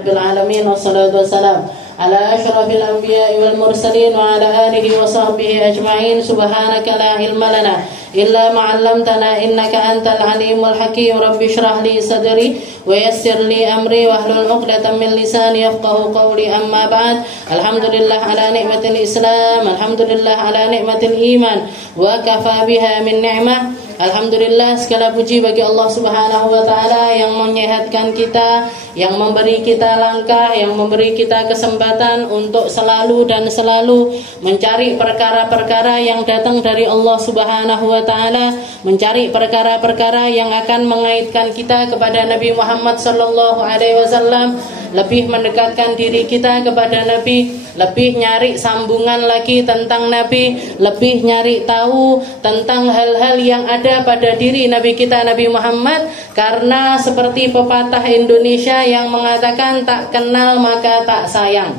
Rabbil alamin wassalatu wassalam ala asyrafil anbiya'i wal mursalin wa ala alihi wa sahbihi ajma'in. Subhanaka la ilma lana illa ma 'allamtana innaka antal alimul hakim. Rabbi shrah li sadri wa yassir li amri wahlul 'uqdatam min lisani yafqahu qawli. Amma ba'd. Alhamdulillah ala ni'matil Islam, alhamdulillah ala ni'matil iman, wa kafa biha min ni'mah. Alhamdulillah, segala puji bagi Allah Subhanahu wa taala yang menyehatkan kita, yang memberi kita langkah, yang memberi kita kesempatan untuk selalu dan selalu mencari perkara-perkara yang datang dari Allah Subhanahu wa taala, mencari perkara-perkara yang akan mengaitkan kita kepada Nabi Muhammad sallallahu alaihi wasallam, lebih mendekatkan diri kita kepada Nabi, lebih nyari sambungan lagi tentang Nabi, lebih nyari tahu tentang hal-hal yang ada pada diri Nabi kita Nabi Muhammad. Karena seperti pepatah Indonesia yang mengatakan tak kenal maka tak sayang.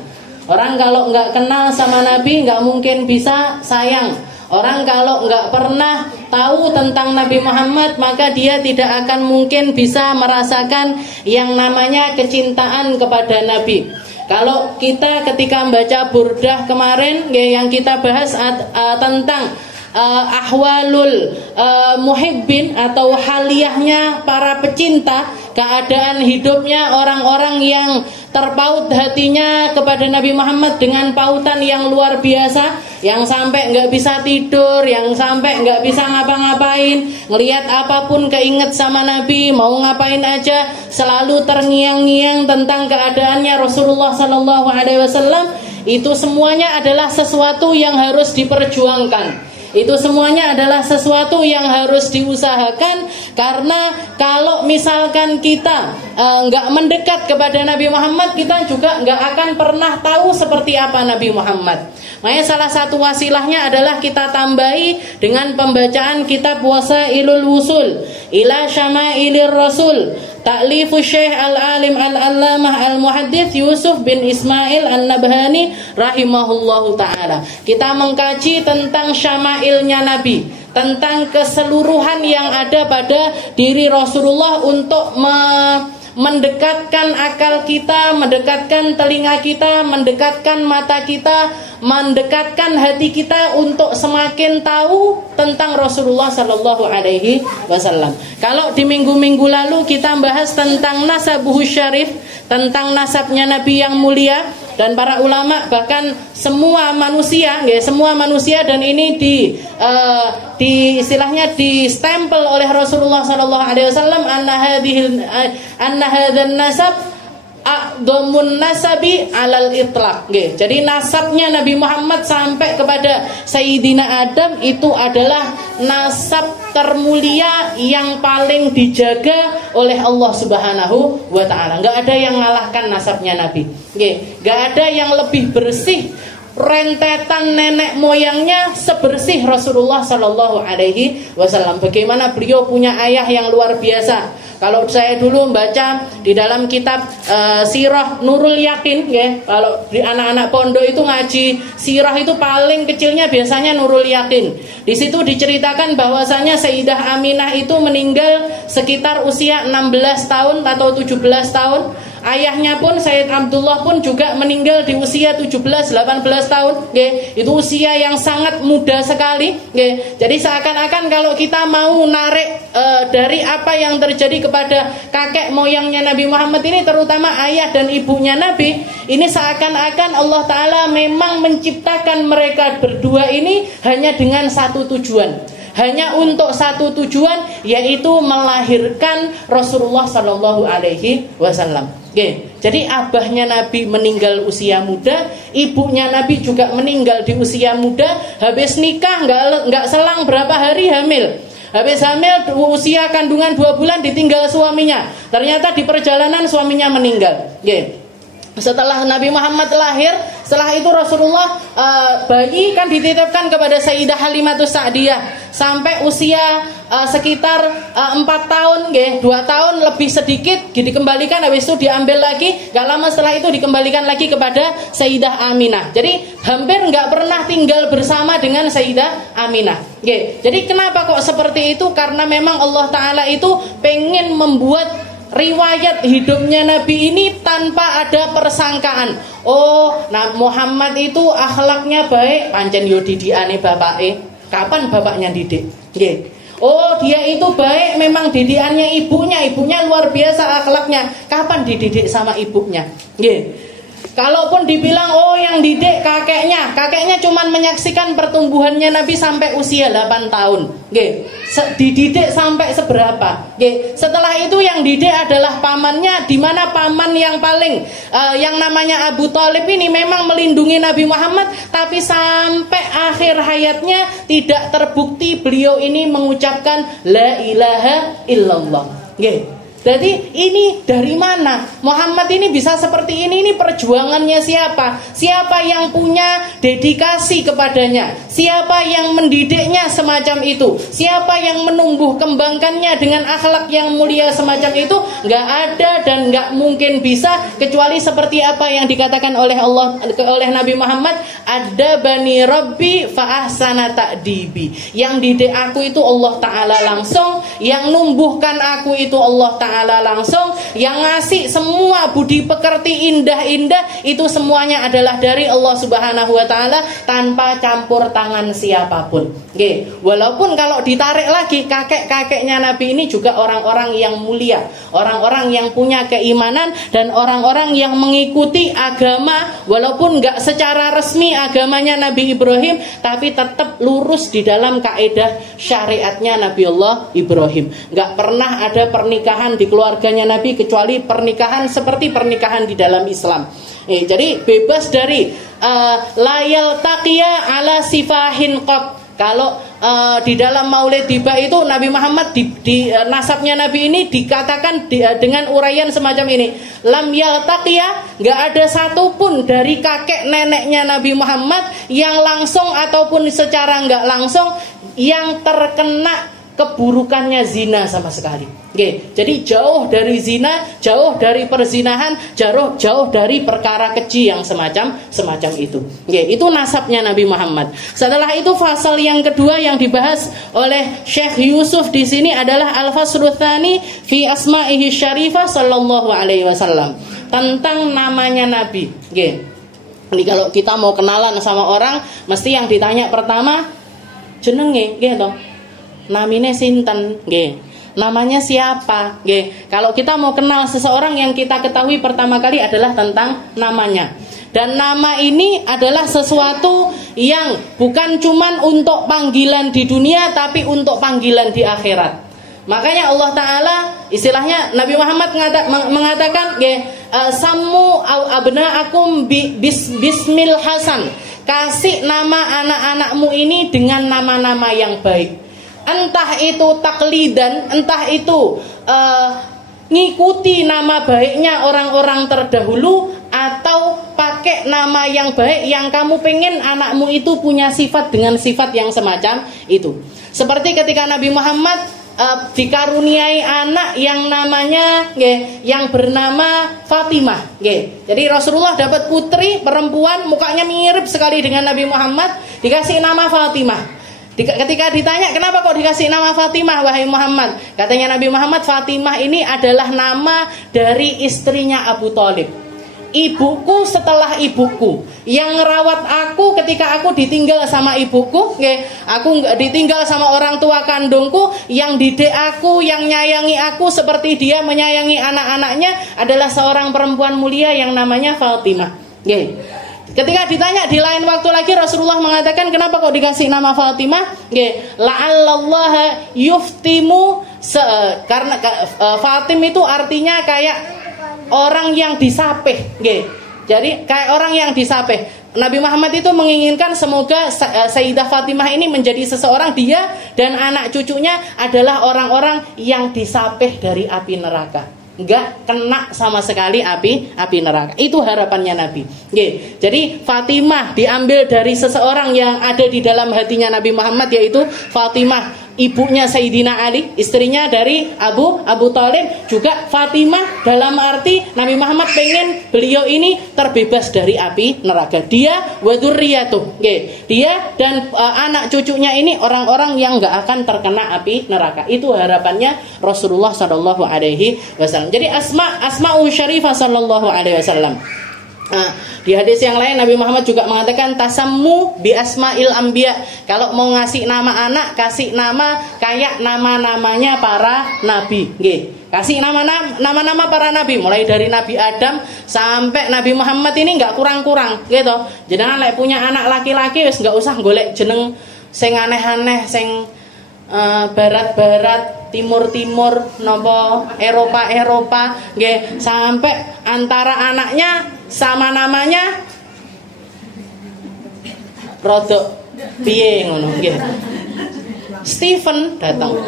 Orang kalau nggak kenal sama Nabi nggak mungkin bisa sayang. Orang kalau nggak pernah tahu tentang Nabi Muhammad maka dia tidak akan mungkin bisa merasakan yang namanya kecintaan kepada Nabi. Kalau kita ketika membaca Burdah kemarin yang kita bahas tentang ahwalul muhibbin atau haliyahnya para pecinta, keadaan hidupnya orang-orang yang terpaut hatinya kepada Nabi Muhammad dengan pautan yang luar biasa, yang sampai nggak bisa tidur, yang sampai nggak bisa ngapa-ngapain, ngelihat apapun keinget sama Nabi, mau ngapain aja selalu terngiang-ngiang tentang keadaannya Rasulullah Sallallahu Alaihi Wasallam. Itu semuanya adalah sesuatu yang harus diperjuangkan. Itu semuanya adalah sesuatu yang harus diusahakan. Karena kalau misalkan kita nggak mendekat kepada Nabi Muhammad, kita juga nggak akan pernah tahu seperti apa Nabi Muhammad. Makanya salah satu wasilahnya adalah kita tambahi dengan pembacaan kitab Wasailul Wusul ila Syamailir Rasul, ta'lifu Syekh Al-Alim Al-Allamah Al-Muhaddits Yusuf bin Ismail An-Nabhani rahimahullahu ta'ala. Kita mengkaji tentang syama'ilnya Nabi, tentang keseluruhan yang ada pada diri Rasulullah untuk mendekatkan akal kita, mendekatkan telinga kita, mendekatkan mata kita, mendekatkan hati kita untuk semakin tahu tentang Rasulullah Sallallahu Alaihi Wasallam. Kalau di minggu-minggu lalu kita bahas tentang nasabuhu syarif, tentang nasabnya Nabi yang mulia, dan para ulama bahkan semua manusia dan ini istilahnya di-stempel oleh Rasulullah sallallahu alaihi wasallam anna hadzal nasab a'dhamun nasabi 'alal itlaq. Jadi nasabnya Nabi Muhammad sampai kepada Sayyidina Adam itu adalah nasab termulia yang paling dijaga oleh Allah Subhanahu wa taala. Enggak ada yang mengalahkan nasabnya Nabi. Enggak ada yang lebih bersih rentetan nenek moyangnya sebersih Rasulullah Sallallahu Alaihi Wasallam. Bagaimana beliau punya ayah yang luar biasa. Kalau saya dulu membaca di dalam kitab Sirah Nurul Yakin, kalau di anak-anak pondok itu ngaji sirah itu paling kecilnya biasanya Nurul Yakin. Di situ diceritakan bahwasanya Sayyidah Aminah itu meninggal sekitar usia 16 tahun atau 17 tahun. Ayahnya pun Sayyid Abdullah pun juga meninggal di usia 17-18 tahun. Itu usia yang sangat muda sekali. Jadi seakan-akan kalau kita mau narik dari apa yang terjadi kepada kakek moyangnya Nabi Muhammad ini, terutama ayah dan ibunya Nabi, ini seakan-akan Allah Ta'ala memang menciptakan mereka berdua ini hanya dengan satu tujuan, hanya untuk satu tujuan, yaitu melahirkan Rasulullah Sallallahu Alaihi Wasallam. Jadi abahnya Nabi meninggal usia muda, ibunya Nabi juga meninggal di usia muda. Habis nikah nggak selang berapa hari hamil. Habis hamil usia kandungan 2 bulan ditinggal suaminya. Ternyata di perjalanan suaminya meninggal. Setelah Nabi Muhammad lahir, setelah itu Rasulullah bayi kan dititipkan kepada Sayyidah Halimatus Sa'diyah sampai usia sekitar 4 tahun, 2 tahun lebih sedikit dikembalikan, habis itu diambil lagi, gak lama setelah itu dikembalikan lagi kepada Sayyidah Aminah. Jadi hampir gak pernah tinggal bersama dengan Sayyidah Aminah. Jadi kenapa kok seperti itu? Karena memang Allah Ta'ala itu pengen membuat riwayat hidupnya Nabi ini tanpa ada persangkaan. Oh, nah Muhammad itu akhlaknya baik, pancen yo didikane bapake. Kapan bapaknya didik? Nggih. Oh, dia itu baik, memang didikannya ibunya luar biasa akhlaknya. Kapan dididik sama ibunya? Nggih. Kalaupun dibilang oh yang didik kakeknya cuman menyaksikan pertumbuhannya Nabi sampai usia 8 tahun. Nggih. Dididik sampai seberapa? Nggih. Setelah itu yang didik adalah pamannya, di mana paman yang paling yang namanya Abu Thalib ini memang melindungi Nabi Muhammad, tapi sampai akhir hayatnya tidak terbukti beliau ini mengucapkan la ilaha illallah. Nggih. Jadi ini dari mana? Muhammad ini bisa seperti ini perjuangannya siapa? Siapa yang punya dedikasi kepadanya? Siapa yang mendidiknya semacam itu? Siapa yang menumbuh kembangkannya dengan akhlak yang mulia semacam itu? Gak ada dan gak mungkin bisa kecuali seperti apa yang dikatakan oleh Allah, oleh Nabi Muhammad, ada bani Rabbi fa ahsana ta'dibi. Yang didik aku itu Allah Ta'ala langsung, yang numbuhkan aku itu Allah Ta'ala langsung, yang ngasih semua budi pekerti indah-indah itu semuanya adalah dari Allah Subhanahu wa taala tanpa campur tangan siapapun. Nggih. Walaupun kalau ditarik lagi kakek-kakeknya Nabi ini juga orang-orang yang mulia, orang-orang yang punya keimanan dan orang-orang yang mengikuti agama walaupun enggak secara resmi agamanya Nabi Ibrahim, tapi tetap lurus di dalam kaidah syariatnya Nabi Allah Ibrahim. Enggak pernah ada pernikahan di keluarganya Nabi kecuali pernikahan seperti pernikahan di dalam Islam. Jadi bebas dari layal taqiyya ala sifahin qat. Kalau di dalam Maulid Tiba itu Nabi Muhammad di nasabnya Nabi ini dikatakan dengan uraian semacam ini. Lam yaltaqiyya, enggak ada satupun dari kakek neneknya Nabi Muhammad yang langsung ataupun secara enggak langsung yang terkena keburukannya zina sama sekali. Oke, jadi jauh dari zina, jauh dari perzinahan, jauh dari perkara keji yang semacam itu. Oke, itu nasabnya Nabi Muhammad. Setelah itu fasal yang kedua yang dibahas oleh Syekh Yusuf di sini adalah al-faslu tsani fi asma'ihi syarifah sallallahu alaihi wasallam, tentang namanya Nabi. Oke. Ini kalau kita mau kenalan sama orang, mesti yang ditanya pertama jenenge, nggih toh. Namine sinten, nggih. Namanya siapa, nggih. Kalau kita mau kenal seseorang, yang kita ketahui pertama kali adalah tentang namanya. Dan nama ini adalah sesuatu yang bukan cuman untuk panggilan di dunia, tapi untuk panggilan di akhirat. Makanya Allah Ta'ala, istilahnya Nabi Muhammad mengatakan, sammu abna'akum bismil hasan. Kasih nama anak-anakmu ini dengan nama-nama yang baik. Entah itu taklidan, entah itu ngikuti nama baiknya orang-orang terdahulu, atau pakai nama yang baik yang kamu pengen anakmu itu punya sifat dengan sifat yang semacam itu. Seperti ketika Nabi Muhammad dikaruniai anak yang namanya yang bernama Fatimah. Jadi Rasulullah dapat putri perempuan mukanya mirip sekali dengan Nabi Muhammad, dikasih nama Fatimah. Ketika ditanya kenapa kok dikasih nama Fatimah wahai Muhammad, katanya Nabi Muhammad, Fatimah ini adalah nama dari istrinya Abu Thalib, ibuku setelah ibuku, yang ngerawat aku ketika aku ditinggal sama ibuku, aku nggak ditinggal sama orang tua kandungku, yang didik aku, yang nyayangi aku seperti dia menyayangi anak-anaknya adalah seorang perempuan mulia yang namanya Fatimah. Ketika ditanya di lain waktu lagi, Rasulullah mengatakan kenapa kok dikasih nama Fatimah? La'allallaha yuftimu, karena Fatim itu artinya kayak orang yang disapih. Jadi kayak orang yang disapih. Nabi Muhammad itu menginginkan semoga Sayyidah Fatimah ini menjadi seseorang, dia dan anak cucunya adalah orang-orang yang disapih dari api neraka, enggak kena sama sekali api neraka. Itu harapannya Nabi. Jadi Fatimah diambil dari seseorang yang ada di dalam hatinya Nabi Muhammad, yaitu Fatimah ibunya Sayyidina Ali, istrinya dari Abu Thalib, juga Fatimah, dalam arti Nabi Muhammad pengen beliau ini terbebas dari api neraka. Dia wa dzurriyyatuh, dia dan anak cucunya ini orang-orang yang enggak akan terkena api neraka. Itu harapannya Rasulullah sallallahu alaihi wasallam. Jadi Asma'u Syarifah sallallahu alaihi wasallam. Nah, di hadis yang lain Nabi Muhammad juga mengatakan tasammu bi asma'il anbiya. Kalau mau ngasih nama anak, kasih nama kayak nama-namanya para nabi. Nggih. Kasih nama-nama para nabi, mulai dari Nabi Adam sampai Nabi Muhammad ini enggak kurang-kurang, gitu. Jangan lek punya anak laki-laki wis enggak usah golek jeneng sing aneh-aneh, sing barat-barat, timur-timur, nopo Eropa, nggih, sampai antara anaknya sama namanya rodok piye ngono nggih. Stephen datang.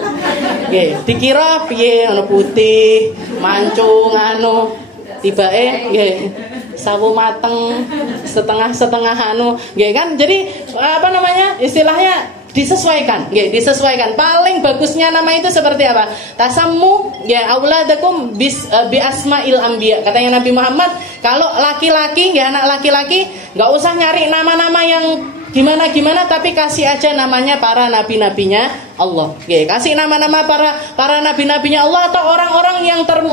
Nggih, dikira piye ngono putih, mancung anu, tibake nggih sawu mateng, setengah anu, nggih kan. Jadi apa namanya? Istilahnya disesuaikan, nggih, disesuaikan. Paling bagusnya nama itu seperti apa? Tasammu ya auladakum bi asma'il anbiya. Katanya Nabi Muhammad, kalau laki-laki, ya anak laki-laki, enggak usah nyari nama-nama yang gimana-gimana, tapi kasih aja namanya para nabi-nabinya Allah. Nggih, kasih nama-nama para nabi-nabinya Allah atau orang-orang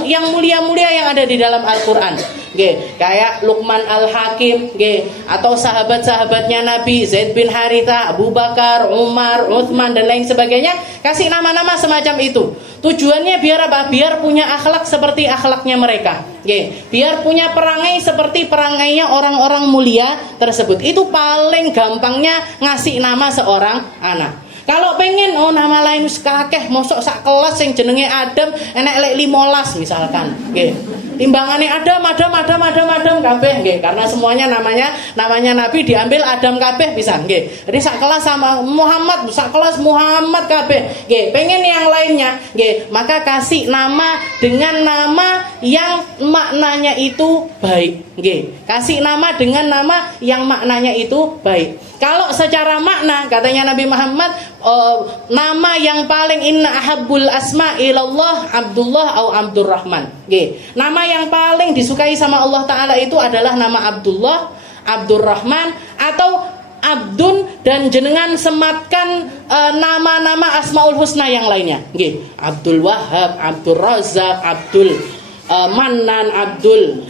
yang mulia-mulia yang ada di dalam Al-Qur'an. Nggih, kayak Luqman Al-Hakim, nggih, atau sahabat-sahabatnya Nabi Zaid bin Haritha, Abu Bakar, Umar, Utsman dan lain sebagainya, kasih nama-nama semacam itu. Tujuannya biar apa? Biar punya akhlak seperti akhlaknya mereka. Nggih, biar punya perangai seperti perangainya orang-orang mulia tersebut. Itu paling gampangnya ngasih nama seorang anak. Kalau pengen nama lain wis kakeh, mosok sak kelas sing jenenge Adam enek lek 15 misalkan, nggih. Timbangane Adam kabeh nggih, karena semuanya namanya Nabi diambil Adam kabeh bisa nggih. Jadi sak kelas sama Muhammad, sak kelas Muhammad kabeh nggih. Pengen yang lainnya nggih, maka kasih nama dengan nama yang maknanya itu baik nggih. Kasih nama dengan nama yang maknanya itu baik. Kalau secara makna katanya Nabi Muhammad, nama yang paling inna ahabbul asma ilallah Abdullah atau Abdurrahman. Nggih. Nama yang paling disukai sama Allah Ta'ala itu adalah nama Abdullah, Abdurrahman, atau Abdun, dan jenengan sematkan nama-nama Asmaul Husna yang lainnya. Nggih. Abdul Wahab, Abdul Razak, Abdul Manan, Abdul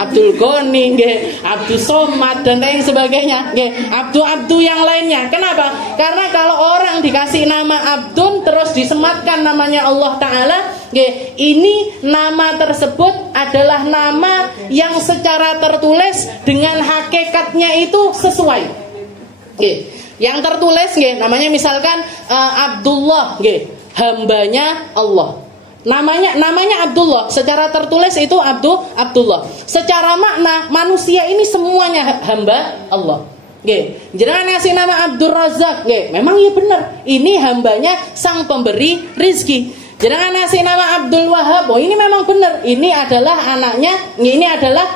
Abdul Goni, nggih, Abdul Somad dan lain sebagainya, nggih, Abdu yang lainnya. Kenapa? Karena kalau orang dikasih nama Abdun terus disematkan namanya Allah Ta'ala, nggih, ini nama tersebut adalah nama yang secara tertulis dengan hakikatnya itu sesuai. Nggih. Yang tertulis nggih, namanya misalkan Abdullah, nggih, hambanya Allah. Namanya Abdullah, secara tertulis itu Abdullah. Secara makna manusia ini semuanya hamba Allah. Nggih, jenengan ngasih nama Abdul Razak, nggih, memang iya benar. Ini hambanya sang pemberi rizki. Jenengan ngasih nama Abdul Wahab, oh ini memang benar. Ini adalah anaknya, ini adalah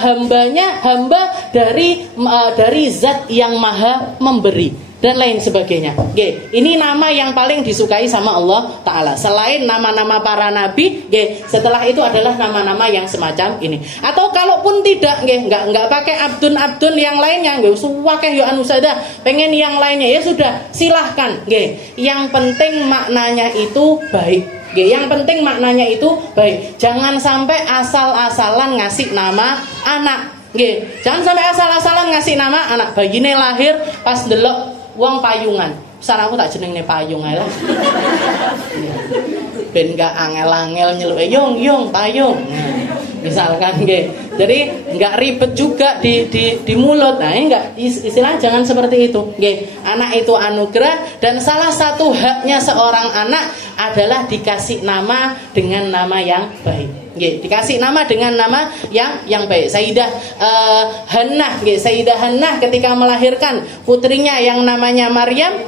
hamba dari zat yang maha memberi. Dan lain sebagainya. Nggih, ini nama yang paling disukai sama Allah Ta'ala. Selain nama-nama para nabi, nggih, setelah itu adalah nama-nama yang semacam ini. Atau kalaupun tidak, nggih, enggak pakai abdun yang lainnya, nggih, suwakeh yo anu sadah, pengen yang lainnya ya sudah, silahkan, nggih. Yang penting maknanya itu baik. Nggih, yang penting maknanya itu baik. Jangan sampai asal-asalan ngasih nama anak. Nggih, jangan sampai asal-asalan ngasih nama anak. Bagine lahir pas ndelok wong payungan. Pesan aku tak jenenge payung ae lah. Ben gak angel-angel nyeluke yung payung. Misalkan nggih. Jadi enggak ribet juga di mulut. Nah, enggak, istilah jangan seperti itu. Nggih. Anak itu anugerah dan salah satu haknya seorang anak adalah dikasih nama dengan nama yang baik. Nggih, dikasih nama dengan nama yang baik. Sayyidah Hannah, nggih, Sayyidah Hannah ketika melahirkan putrinya yang namanya Maryam,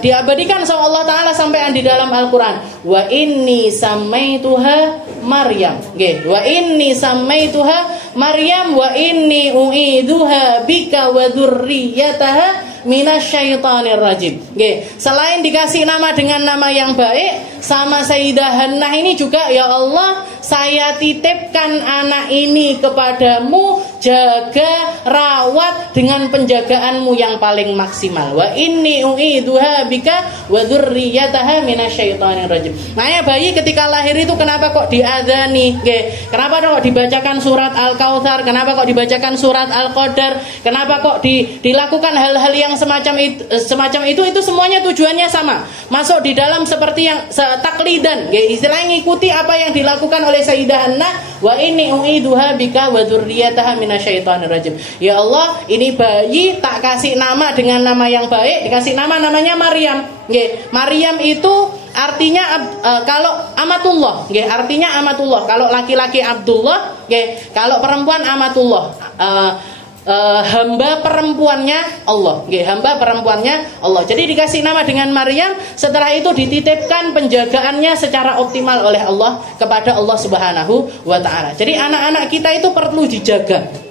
diabadikan sama Allah Ta'ala sampai di dalam Al-Quran. Wa inni samaituha Maryam, nggih, wa inni samaituha Maryam wa inni u'iduha bika wa dzurriyyataha minasyaitonir rajim. Nggih, selain dikasih nama dengan nama yang baik sama Sayyidah Hannah ini juga, ya Allah, saya titipkan anak ini kepadamu, jaga, rawat dengan penjagaanmu yang paling maksimal. Wa inni u'iduha bika wa dzurriyyataha minasyaitonir rajim. Makanya bayi ketika lahir itu kenapa kok diadzani? Nggih, kenapa kok dibacakan surat Al-Kautsar? Kenapa kok dibacakan surat Al-Qadar? Kenapa kok dilakukan hal-hal yang semacam itu semuanya tujuannya sama. Masuk di dalam seperti yang taklidan, istilahnya ngikuti apa yang dilakukan oleh Sayyidah Hannah. Wa inni u'iduha bika wa dzurriyyataha minasyaitonir rajim. Ya Allah, ini bayi tak kasih nama dengan nama yang baik, dikasih namanya Maryam. Nggih, Maryam itu artinya kalau amatullah, nggih, artinya amatullah. Kalau laki-laki Abdullah, nggih, kalau perempuan amatullah. Hamba perempuannya Allah, nggih, hamba perempuannya Allah. Jadi dikasih nama dengan Maryam, setelah itu dititipkan penjagaannya secara optimal oleh Allah kepada Allah Subhanahu wa taala. Jadi anak-anak kita itu perlu dijaga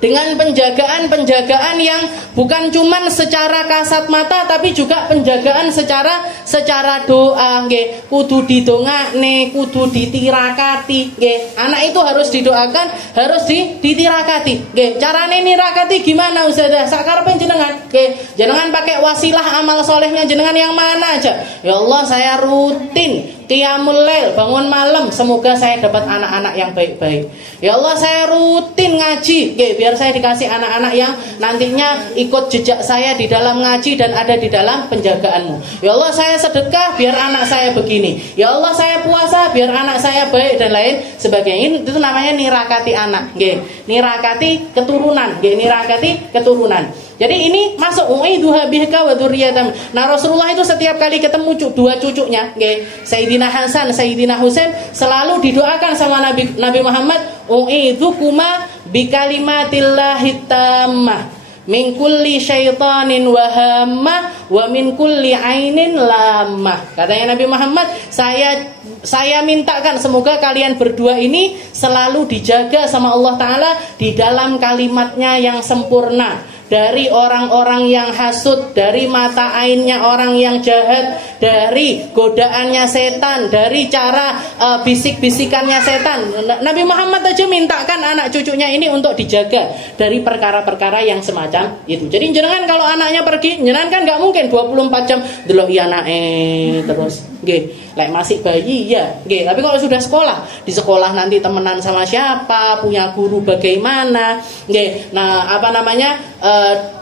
dengan penjagaan yang bukan cuman secara kasat mata, tapi juga penjagaan secara doa, nggih, kudu didongakne, kudu ditirakati, nggih. Anak itu harus didoakan, harus ditirakati, nggih. Carane nirakati gimana Ustazah? Sakarepe jenengan, nggih. Jenengan pakai wasilah amal solehnya jenengan yang mana aja. Ya Allah, saya rutin qiyamul lail, bangun malam, semoga saya dapat anak-anak yang baik-baik. Ya Allah, saya rutin ngaji, nggih, biar saya dikasih anak-anak yang nantinya ikut jejak saya di dalam ngaji dan ada di dalam penjagaanmu. Ya Allah, saya sedekah biar anak saya begini. Ya Allah, saya puasa biar anak saya baik dan lain sebagainya. Itu namanya nirakati anak, nggih. Nirakati keturunan, nggih, nirakati keturunan. Jadi ini masuk u'iduha bika wa dzurriyyataha. Nah, Rasulullah itu setiap kali ketemu dua cucunya, nggih, Sayyidina Hasan, Sayyidina Husain, selalu didoakan sama Nabi Muhammad, u'idukuma bikalimatillahi tammah min kulli syaitanin wa hammah wa min kulli ainin lamah. Katanya Nabi Muhammad, saya mintakan semoga kalian berdua ini selalu dijaga sama Allah Ta'ala di dalam kalimatnya yang sempurna, dari orang-orang yang hasud, dari mata ainnya orang yang jahat, dari godaannya setan, dari cara bisik-bisikannya setan. Nabi Muhammad aja mintakan anak cucunya ini untuk dijaga dari perkara-perkara yang semacam itu. Jadi jenengan kalau anaknya pergi, jenengan kan nggak mungkin 24 jam delok anake terus. Nggih, lek masih bayi ya, nggih. Tapi kalau sudah sekolah, di sekolah nanti temenan sama siapa, punya guru bagaimana, nggih. Nah, apa namanya?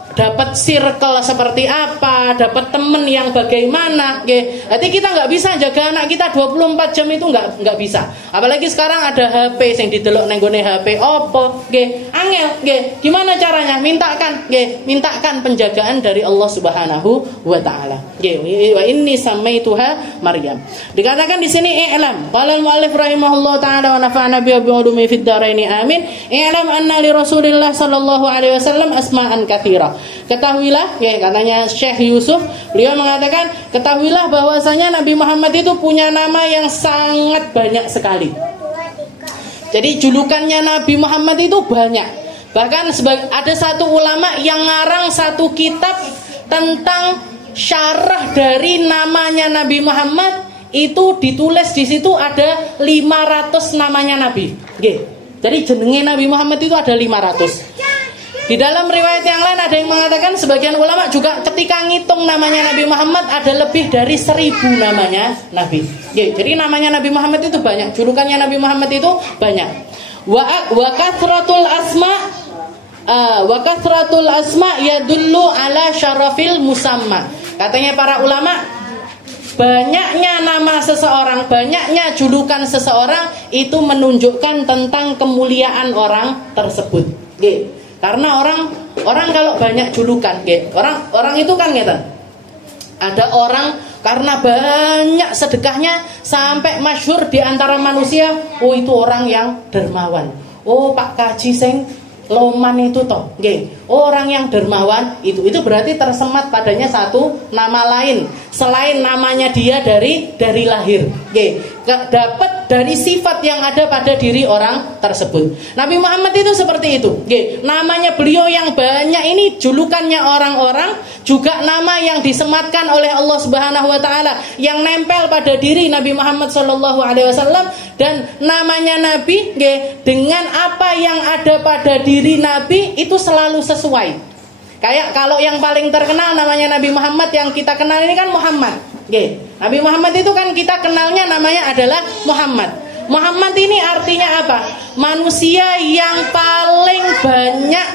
Dapat circle seperti apa, dapat temen yang bagaimana, nggih. Berarti kita nggak bisa jaga anak kita 24 jam itu nggak bisa. Apalagi sekarang ada HP sing didelok nang gone HP opo, nggih. Angel, nggih. Gimana caranya? Mintakan, nggih. Mintakan penjagaan dari Allah Subhanahu wa taala. Nggih, wa inni samaituha Maryam. Dikatakan di sini i'lam. Qala al-muallif rahimahullah taala wa nafa'ana bi ulumi fid dharain amin. I'lam anna li Rasulillah sallallahu alaihi wasallam asma'an katsira. Ketahuilah, ya, katanya Syekh Yusuf, beliau mengatakan, ketahuilah bahwasanya Nabi Muhammad itu punya nama yang sangat banyak sekali. Jadi julukannya Nabi Muhammad itu banyak. Bahkan ada satu ulama yang ngarang satu kitab tentang syarah dari namanya Nabi Muhammad, itu ditulis di situ ada 500 namanya Nabi. Oke. Jadi jenenge Nabi Muhammad itu ada 500. Di dalam riwayat yang lain ada yang mengatakan, sebagian ulama juga ketika ngitung namanya Nabi Muhammad ada lebih dari 1000 namanya Nabi. Jadi namanya Nabi Muhammad itu banyak, julukannya Nabi Muhammad itu banyak. Wa kathratul asma yadullu ala syarafil musamma. Katanya para ulama, banyaknya nama seseorang, banyaknya julukan seseorang itu menunjukkan tentang kemuliaan orang tersebut. Karena orang kalau banyak julukan, orang itu kan gitu. Ada orang karena banyak sedekahnya sampai masyhur di antara manusia, oh itu orang yang dermawan. Oh Pak Kaji sing loman itu toh, orang yang dermawan itu berarti tersemat padanya satu nama lain selain namanya dia dari lahir. dapat dari sifat yang ada pada diri orang tersebut. Nabi Muhammad itu seperti itu. Namanya beliau yang banyak ini julukannya orang-orang, juga nama yang disematkan oleh Allah Subhanahu wa taala yang nempel pada diri Nabi Muhammad sallallahu alaihi wasallam, dan namanya Nabi dengan apa yang ada pada diri Nabi itu selalu sesuai. Kayak kalau yang paling terkenal namanya Nabi Muhammad, yang kita kenal ini kan Muhammad. Nabi Muhammad itu kan kita kenalnya namanya adalah Muhammad. Muhammad ini artinya apa? Manusia yang paling banyak,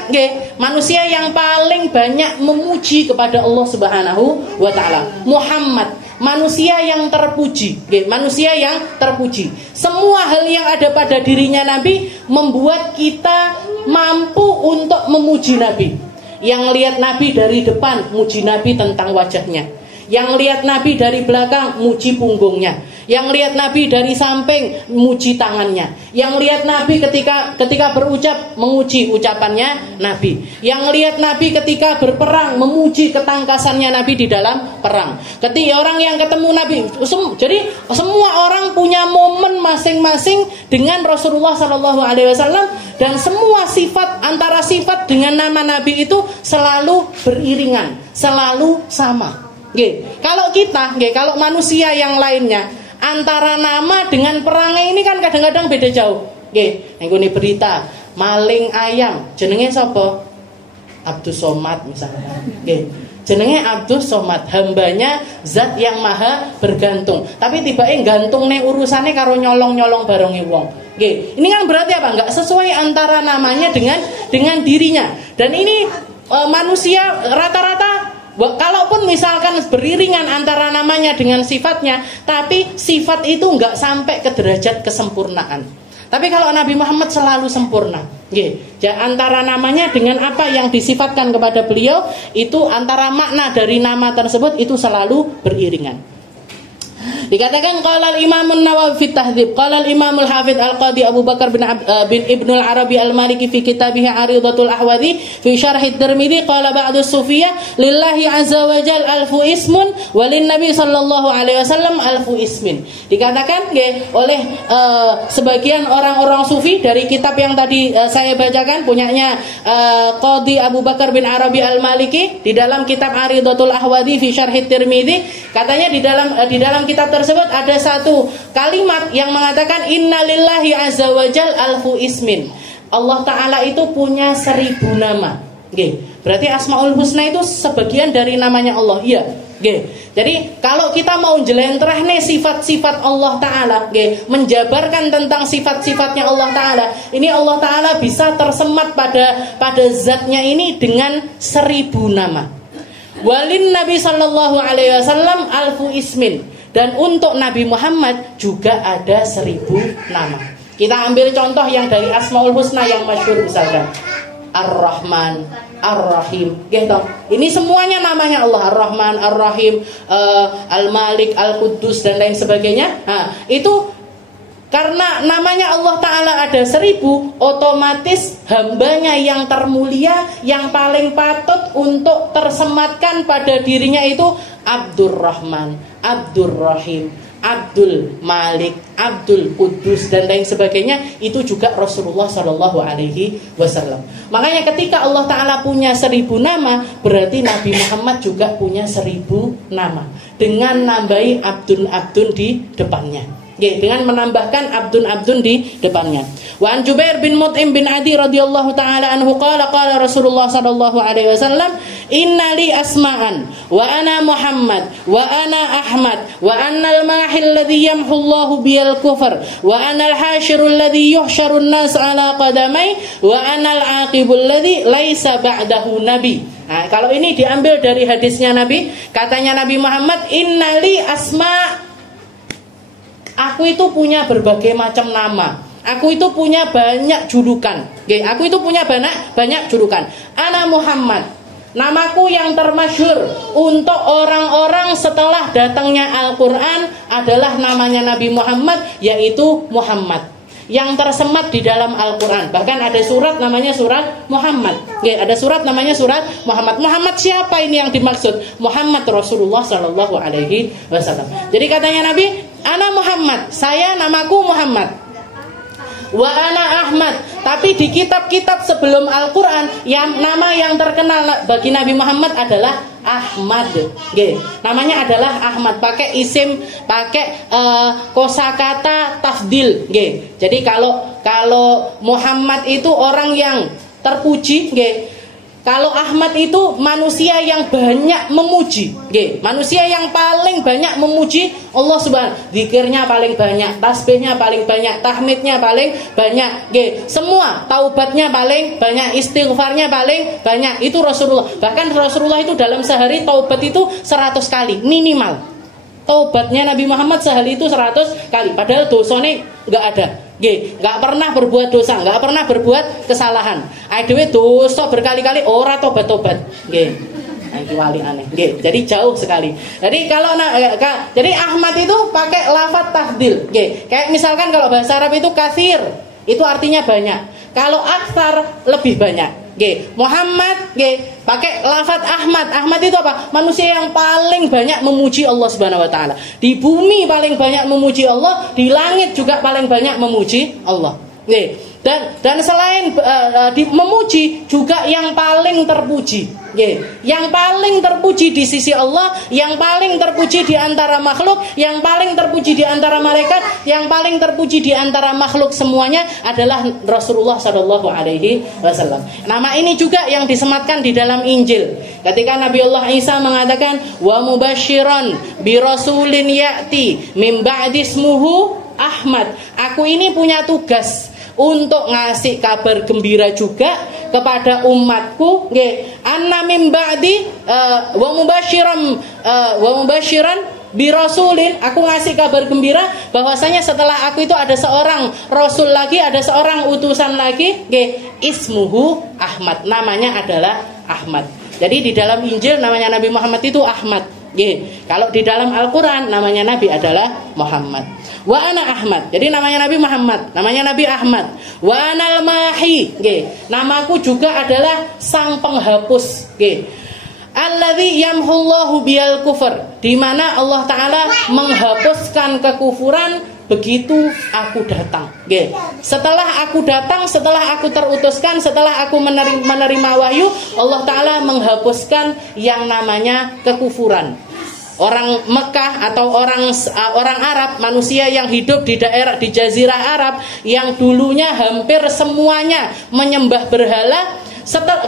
manusia yang paling banyak memuji kepada Allah Subhanahu wa taala. Muhammad, manusia yang terpuji, manusia yang terpuji. Semua hal yang ada pada dirinya Nabi membuat kita mampu untuk memuji Nabi. Yang lihat Nabi dari depan, muji Nabi tentang wajahnya. Yang lihat Nabi dari belakang, muji punggungnya. Yang lihat Nabi dari samping, muji tangannya. Yang lihat Nabi ketika berucap, memuji ucapannya Nabi. Yang lihat Nabi ketika berperang, memuji ketangkasannya Nabi di dalam perang. Ketika orang yang ketemu Nabi, jadi semua orang punya momen masing-masing dengan Rasulullah SAW, dan semua sifat, antara sifat dengan nama Nabi itu selalu beriringan, selalu sama. Kalau kita, kalau manusia yang lainnya, antara nama dengan perangai ini kan kadang-kadang beda jauh. Ini berita maling ayam, jenenge sapa? Abdus Somad misalnya. Jenenge Abdus Somad, hambanya zat yang maha bergantung. Tapi tiba-tiba gantung nih urusannya karo nyolong-nyolong barongi wong. Ini kan berarti apa? Enggak sesuai antara namanya dengan dirinya. Dan ini manusia rata-rata, kalaupun misalkan beriringan antara namanya dengan sifatnya, tapi sifat itu enggak sampai ke derajat kesempurnaan. Tapi kalau Nabi Muhammad selalu sempurna. Antara namanya dengan apa yang disifatkan kepada beliau, itu antara makna dari nama tersebut itu selalu beriringan. Dikatakan qala al-Imam an-Nawawi fi Tahdhib, qala al-Imam al-Hafidz Al-Qadhi Abu Bakar bin Ibn al-Arabi al-Maliki fi kitabih Aridatul Ahwadhi fi Syarh at-Tirmidzi, qala ba'du sufiyah lillahi azza wa jalla alfu ismun wa lin-nabi sallallahu alaihi wasallam alfu ismin. Dikatakan oleh sebagian orang-orang sufi dari kitab yang tadi saya bacakan, punyanya Qadhi Abu Bakar bin Arabi al-Maliki di dalam kitab Aridatul Ahwadhi fi Syarh at-Tirmidzi, katanya di dalam kitab tersebut ada satu kalimat yang mengatakan innalillahi azza wa jal alfu ismin. Allah Ta'ala itu punya 1000 nama. Berarti Asmaul Husna itu sebagian dari namanya Allah. Iya. Jadi kalau kita mau jelentreh nih sifat-sifat Allah Ta'ala, menjabarkan tentang sifat-sifatnya Allah Ta'ala, ini Allah Ta'ala bisa tersemat pada zatnya ini dengan 1000 nama. Walin Nabi sallallahu alaihi wasallam alfu ismin. Dan untuk Nabi Muhammad juga ada 1000 nama. Kita ambil contoh yang dari Asmaul Husna yang masyhur, misalkan Ar-Rahman, Ar-Rahim. Ini semuanya namanya Allah. Ar-Rahman, Ar-Rahim, Al-Malik, Al-Quddus dan lain sebagainya. Itu karena namanya Allah Ta'ala ada 1000, otomatis hambanya yang termulia, yang paling patut untuk tersematkan pada dirinya itu Abdur Rahman, Abdur Rahim, Abdul Malik, Abdul Quddus dan lain sebagainya. Itu juga Rasulullah Shallallahu Alaihi Wasallam. Makanya ketika Allah Ta'ala punya 1000 nama, berarti Nabi Muhammad juga punya 1000 nama, dengan nambahi abdun-abdun di depannya. Dengan menambahkan abdun-abdun di depannya. Wa an Jubair bin Mut'im bin Adi radhiyallahu taala anhu qala Rasulullah sallallahu alaihi wasallam inna li asma'an wa ana Muhammad wa ana Ahmad wa anna al-mahi alladhi yamhu Allahu biyal kufr wa ana al-hashiru alladhi yuhsharu an-nas ala qadamai wa ana al-aqibu alladhi laisa ba'dahu nabi. Nah, kalau ini diambil dari hadisnya Nabi, katanya Nabi Muhammad, innali asma', aku itu punya berbagai macam nama. Aku itu punya banyak julukan. Aku itu punya banyak julukan. Ana Muhammad, namaku yang termasyhur untuk orang-orang setelah datangnya Al-Quran adalah namanya Nabi Muhammad, yaitu Muhammad, yang tersemat di dalam Al-Quran. Bahkan ada surat namanya surat Muhammad. Ada surat namanya surat Muhammad. Muhammad siapa ini yang dimaksud? Muhammad Rasulullah Sallallahu Alaihi Wasallam. Jadi katanya Nabi, ana Muhammad, saya namaku Muhammad. Wa ana Ahmad, tapi di kitab-kitab sebelum Al-Qur'an nama yang terkenal bagi Nabi Muhammad adalah Ahmad. Nggih, namanya adalah Ahmad, pakai isim, pakai kosakata tafdil, nggih. Jadi kalau Muhammad itu orang yang terpuji, nggih. Kalau Ahmad itu manusia yang banyak memuji, nggih. Manusia yang paling banyak memuji Allah Subhanahu. Zikirnya paling banyak, tasbihnya paling banyak, tahmidnya paling banyak, nggih. Semua taubatnya paling banyak, istighfarnya paling banyak. Itu Rasulullah. Bahkan Rasulullah itu dalam sehari taubat itu 100 kali minimal. Taubatnya Nabi Muhammad sehari itu 100 kali. Padahal dosanya nggak ada. Nggak pernah berbuat dosa, nggak pernah berbuat kesalahan. Adewe dosa berkali-kali ora tobat-tobat. Iki wali aneh. Jadi jauh sekali. Jadi jadi Ahmad itu pakai lafaz tafdil. Kayak misalkan kalau bahasa Arab itu katsir, itu artinya banyak. Kalau aktsar lebih banyak. Muhammad pakai lafaz Ahmad. Ahmad itu apa? Manusia yang paling banyak memuji Allah Subhanahu wa taala. Di bumi paling banyak memuji Allah, di langit juga paling banyak memuji Allah. Dan selain memuji juga yang paling terpuji. Yang paling terpuji di sisi Allah, yang paling terpuji di antara makhluk, yang paling terpuji di antara malaikat, yang paling terpuji di antara makhluk semuanya adalah Rasulullah sallallahu alaihi wasallam. Nama ini juga yang disematkan di dalam Injil. Ketika Nabi Allah Isa mengatakan wa mubasyiran bi rasulin ya'ti mim ba'di ismuhu Ahmad. Aku ini punya tugas untuk ngasih kabar gembira juga kepada umatku, anna min ba'di wa mubasyiran bi rasulin. Aku ngasih kabar gembira bahwasanya setelah aku itu ada seorang rasul lagi, ada seorang utusan lagi, ismuhu Ahmad, namanya adalah Ahmad. Jadi di dalam Injil namanya Nabi Muhammad itu Ahmad. Kalau di dalam Al-Qur'an namanya Nabi adalah Muhammad. Wa ana Ahmad. Jadi namanya Nabi Muhammad, namanya Nabi Ahmad. Wa anal mahi. Namaku juga adalah sang penghapus. Alladzi yamhullahu biyal kufur. Di mana Allah taala menghapuskan kekufuran begitu aku datang. Setelah aku datang, setelah aku terutuskan, setelah aku menerima wahyu, Allah taala menghapuskan yang namanya kekufuran. Orang Mekah atau orang Arab, manusia yang hidup di daerah di Jazirah Arab yang dulunya hampir semuanya menyembah berhala,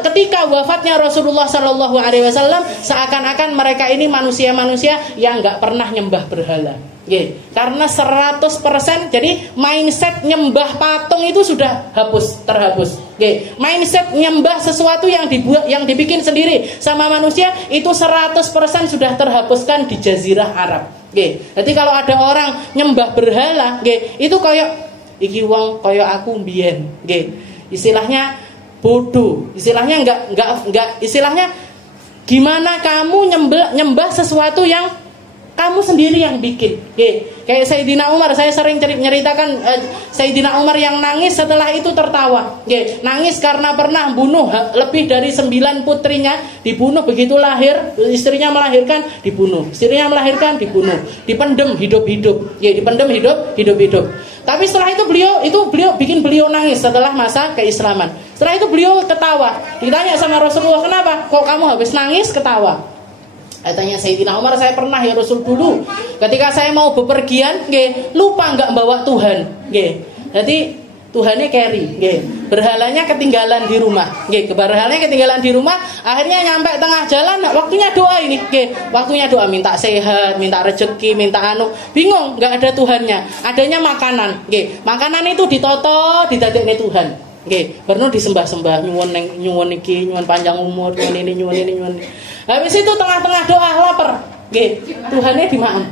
ketika wafatnya Rasulullah Shallallahu Alaihi Wasallam seakan-akan mereka ini manusia-manusia yang nggak pernah nyembah berhala. Karena 100%, jadi mindset nyembah patung itu sudah terhapus. Mindset nyembah sesuatu yang dibikin sendiri sama manusia itu 100% sudah terhapuskan di Jazirah Arab. Jadi kalau ada orang nyembah berhala, itu kayak iki wong kayak aku mbiyen. Istilahnya bodoh. Istilahnya enggak istilahnya gimana kamu nyembah sesuatu yang kamu sendiri yang bikin. Kayak Sayyidina Umar, saya sering nyeritakan Sayyidina Umar yang nangis setelah itu tertawa. Nangis karena pernah bunuh lebih dari 9 putrinya, dibunuh begitu lahir, istrinya melahirkan dibunuh, istrinya melahirkan dibunuh, dipendem hidup-hidup. Dipendem hidup-hidup. Tapi setelah itu beliau bikin beliau nangis setelah masa keislaman. Setelah itu beliau ketawa. Ditanya sama Rasulullah, "Kenapa kok kamu habis nangis ketawa?" Katanya Sayyidina Umar, saya pernah ya Rasul dulu ketika saya mau bepergian, lupa nggak bawa Tuhan, jadi Tuhannya carry, berhalanya ketinggalan di rumah, berhalanya ketinggalan di rumah, akhirnya nyampe tengah jalan, waktunya doa ini, waktunya doa minta sehat, minta rezeki, minta bingung, nggak ada Tuhannya, adanya makanan, makanan itu ditoto, didadekne Tuhan. Perlu disembah-sembah, nyuwun iki, nyuwun panjang umur, nyuwun ini. Habis itu tengah-tengah doa lapar, Tuhannya dimaem.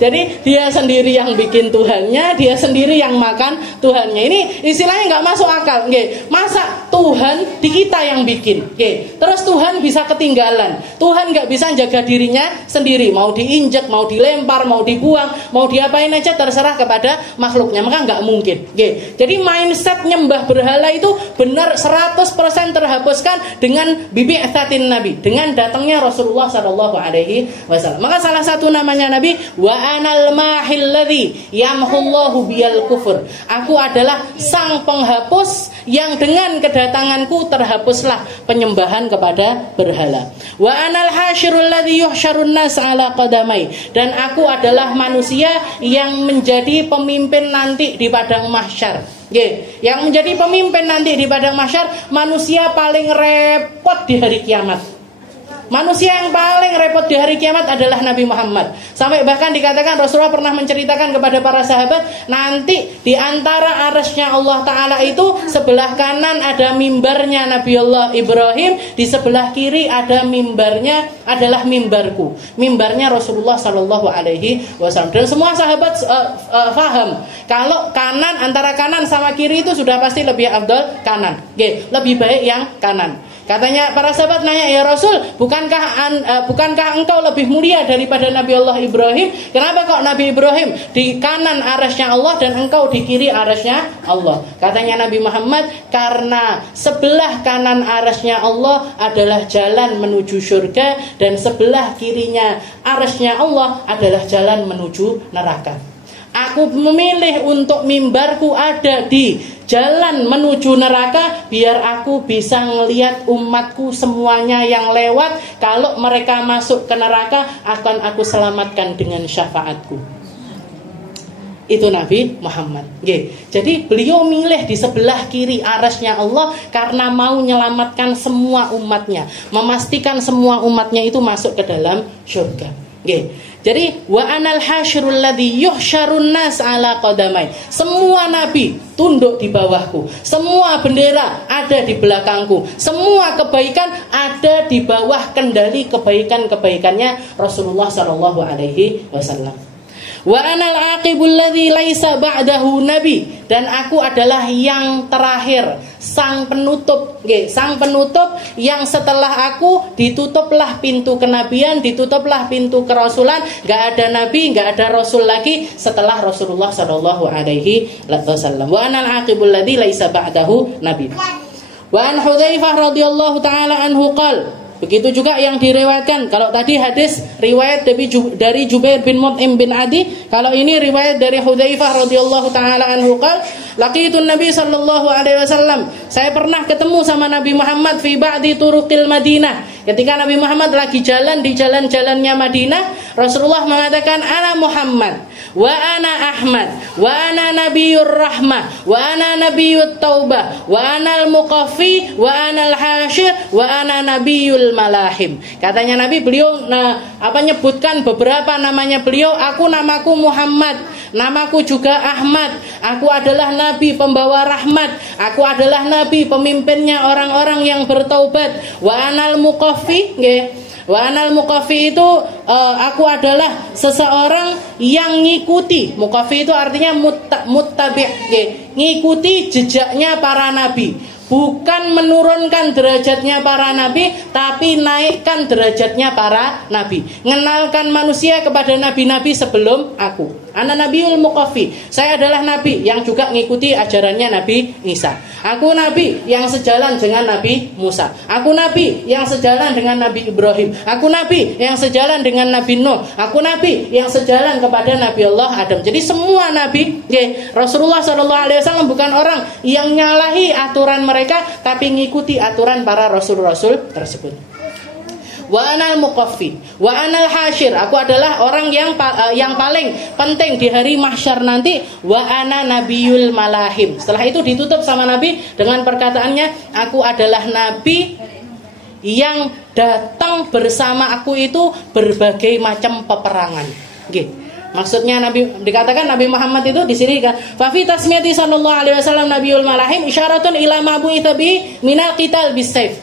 Jadi dia sendiri yang bikin Tuhannya, dia sendiri yang makan Tuhannya. Ini istilahnya nggak masuk akal. Masa Tuhan di kita yang bikin. Oke. Terus Tuhan bisa ketinggalan. Tuhan nggak bisa jaga dirinya sendiri. Mau diinjek, mau dilempar, mau dibuang, mau diapain aja terserah kepada makhluknya. Maka nggak mungkin. Oke. Jadi mindset nyembah berhala itu benar 100% terhapuskan dengan bibi'tsatin Nabi, dengan datangnya Rasulullah sallallahu alaihi wasallam. Maka salah satu namanya Nabi, wa anal mahil ladzi yamhullahu biyal kufur. Aku adalah sang penghapus yang dengan kedatanganku terhapuslah penyembahan kepada berhala. Wa anal hasyirul ladzi yuhsyarun nas ala qadamai. Dan aku adalah manusia yang menjadi pemimpin nanti di padang mahsyar. Yang menjadi pemimpin nanti di padang mahsyar, manusia paling repot di hari kiamat. Manusia yang paling repot di hari kiamat adalah Nabi Muhammad. Sampai bahkan dikatakan Rasulullah pernah menceritakan kepada para sahabat, nanti di antara arasnya Allah Ta'ala itu sebelah kanan ada mimbarnya Nabiullah Ibrahim, di sebelah kiri ada mimbarnya adalah mimbarku, mimbarnya Rasulullah Sallallahu Alaihi Wasallam. Dan semua sahabat faham kalau kanan, antara kanan sama kiri itu sudah pasti lebih afdal kanan. Lebih baik yang kanan. Katanya para sahabat nanya, ya Rasul, bukankah engkau lebih mulia daripada Nabi Allah Ibrahim? Kenapa kok Nabi Ibrahim di kanan arasnya Allah dan engkau di kiri arasnya Allah? Katanya Nabi Muhammad, karena sebelah kanan arasnya Allah adalah jalan menuju surga dan sebelah kirinya arasnya Allah adalah jalan menuju neraka. Aku memilih untuk mimbarku ada di jalan menuju neraka, biar aku bisa ngelihat umatku semuanya yang lewat. Kalau mereka masuk ke neraka, akan aku selamatkan dengan syafaatku. Itu Nabi Muhammad. Jadi beliau milih di sebelah kiri arasnya Allah karena mau menyelamatkan semua umatnya, memastikan semua umatnya itu masuk ke dalam surga. Jadi wa anal hasyirul ladzi yuhsyarun nas ala qadamai. Semua nabi tunduk di bawahku. Semua bendera ada di belakangku. Semua kebaikan ada di bawah kendali kebaikan-kebaikannya Rasulullah sallallahu alaihi wasallam. Wa anal aqibul ladzi laisa ba'dahu nabi. Dan aku adalah yang terakhir, sang penutup, sang penutup yang setelah aku ditutuplah pintu kenabian, ditutuplah pintu kerasulan, gak ada nabi, gak ada rasul lagi setelah Rasulullah sallallahu alaihi wasallam. Wa anal aqibul ladzi laisa ba'dahu nabi. Wa an Hudzaifah radhiyallahu taala anhu qala. Begitu juga yang diriwayatkan. Kalau tadi hadis riwayat dari Jubair bin Mut'im bin Adi, kalau ini riwayat dari Hudzaifah radhiyallahu taala anhu qala, laqitun Nabi sallallahu alaihi wasallam. Saya pernah ketemu sama Nabi Muhammad fi ba'di turuqil Madinah. Ketika Nabi Muhammad lagi jalan di jalan-jalannya Madinah, Rasulullah mengatakan, "Ana Muhammad wa ana Ahmad wa ana Nabiyur Rahmah wa ana Nabiyut Taubah wa ana al-Muqaffi wa ana al-Hasyir wa ana Nabiyul Malahim." Katanya Nabi, beliau nyebutkan beberapa namanya beliau. Aku namaku Muhammad, namaku juga Ahmad. Aku adalah nabi pembawa rahmat. Aku adalah nabi pemimpinnya orang-orang yang bertaubat. Wa anal muqaffi, wa anal muqaffi itu aku adalah seseorang yang ngikuti. Muqaffi itu artinya muttabi', ngikuti jejaknya para nabi. Bukan menurunkan derajatnya para nabi, tapi naikkan derajatnya para nabi. Mengenalkan manusia kepada nabi-nabi sebelum aku. Ana Nabiyul Muqaffi. Saya adalah nabi yang juga mengikuti ajarannya Nabi Isa. Aku nabi yang sejalan dengan Nabi Musa. Aku nabi yang sejalan dengan Nabi Ibrahim. Aku nabi yang sejalan dengan Nabi Nuh. Aku nabi yang sejalan kepada Nabi Allah Adam. Jadi semua nabi, Rasulullah SAW bukan orang yang nyalahi aturan mereka, tapi mengikuti aturan para rasul-rasul tersebut. Wa anal muqaffi wa anal hasyir. Aku adalah orang yang paling penting di hari mahsyar nanti. Wa ana nabiyul malahim. Setelah itu ditutup sama Nabi dengan perkataannya, aku adalah nabi yang datang bersama aku itu berbagai macam peperangan. Maksudnya Nabi, dikatakan Nabi Muhammad itu di sini kan, fa fi tasmiyati sallallahu alaihi wasallam nabiyul malahim isyaratun ila ma bu'itsa bi minal qital bisayf.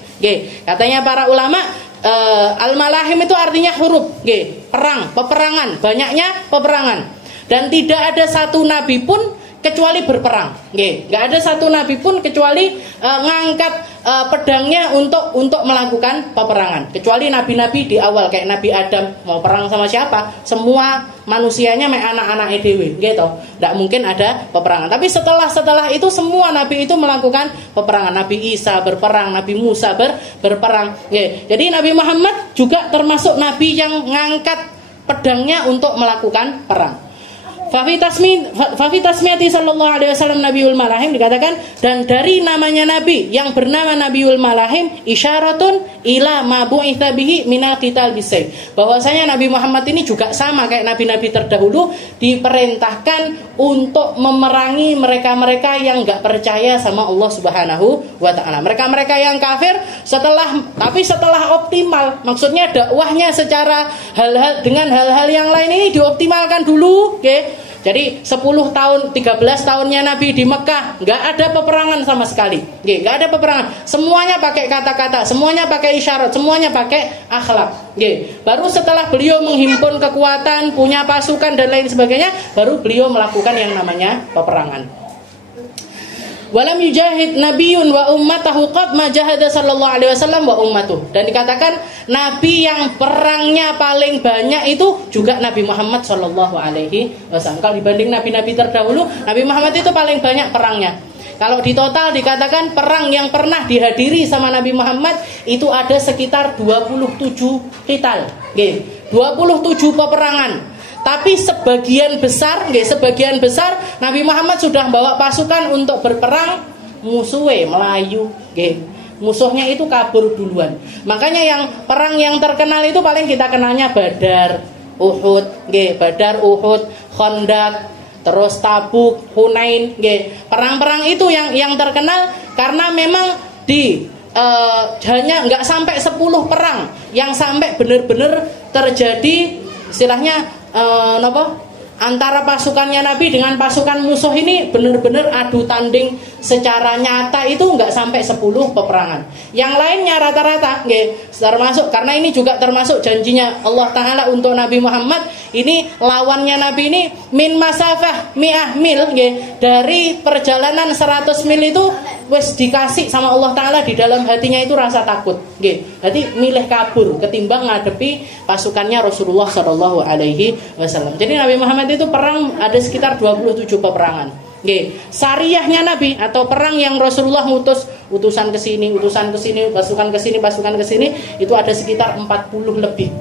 Katanya para ulama, al-malahim itu artinya huruf, perang, peperangan, banyaknya peperangan. Dan tidak ada satu nabi pun kecuali berperang. Nggih, enggak ada satu nabi pun kecuali ngangkat pedangnya untuk melakukan peperangan. Kecuali nabi-nabi di awal kayak Nabi Adam mau perang sama siapa? Semua manusianya mek anak-anak dhewe, gitu. Enggak mungkin ada peperangan. Tapi setelah itu semua nabi itu melakukan peperangan. Nabi Isa berperang, Nabi Musa berperang. Nggih. Jadi Nabi Muhammad juga termasuk nabi yang ngangkat pedangnya untuk melakukan perang. Fafi tasmiyati sallallahu alaihi wasallam Nabiul Malahim, dikatakan dan dari namanya nabi yang bernama Nabiul Malahim isyaratun ila ma bu'itsa bihi minal qital bisayf. Bahwasanya Nabi Muhammad ini juga sama kayak nabi-nabi terdahulu diperintahkan untuk memerangi mereka-mereka yang enggak percaya sama Allah Subhanahu wa taala. Mereka-mereka yang kafir setelah optimal, maksudnya dakwahnya secara dengan hal-hal yang lain ini dioptimalkan dulu, oke. Jadi 10 tahun, 13 tahunnya Nabi di Mekah nggak ada peperangan sama sekali, nggak ada peperangan. Semuanya pakai kata-kata, semuanya pakai isyarat, semuanya pakai akhlak. Baru setelah beliau menghimpun kekuatan, punya pasukan dan lain sebagainya, baru beliau melakukan yang namanya peperangan. Walam yujahid nabiyyun wa ummatahu qad ma jahada sallallahu alaihi wasallam wa ummatuh. Dan dikatakan nabi yang perangnya paling banyak itu juga Nabi Muhammad sallallahu alaihi wasallam. Kalau dibanding nabi-nabi terdahulu, Nabi Muhammad itu paling banyak perangnya. Kalau di total dikatakan perang yang pernah dihadiri sama Nabi Muhammad itu ada sekitar 27 qital. 27 peperangan. Tapi sebagian besar Nabi Muhammad sudah bawa pasukan untuk berperang, musuhnya Melayu, musuhnya itu kabur duluan. Makanya yang perang yang terkenal itu paling kita kenalnya Badar, Uhud, Badar, Uhud, Khandaq, terus Tabuk, Hunain, perang-perang itu yang terkenal karena memang hanya nggak sampai 10 perang yang sampai benar-benar terjadi istilahnya antara pasukannya Nabi dengan pasukan musuh ini benar-benar adu tanding secara nyata itu nggak sampai 10 peperangan. Yang lainnya rata-rata termasuk, karena ini juga termasuk janjinya Allah Ta'ala untuk Nabi Muhammad. Ini lawannya Nabi ini min masafah mi'ah mil, dari perjalanan 100 mil itu wes dikasih sama Allah Ta'ala di dalam hatinya itu rasa takut. Jadi milih kabur ketimbang ngadepi pasukannya Rasulullah Shallallahu Alaihi Wasallam. Jadi Nabi Muhammad itu perang ada sekitar 27 peperangan. Syariahnya Nabi atau perang yang Rasulullah ngutus utusan ke sini, pasukan ke sini itu ada sekitar 40 lebih.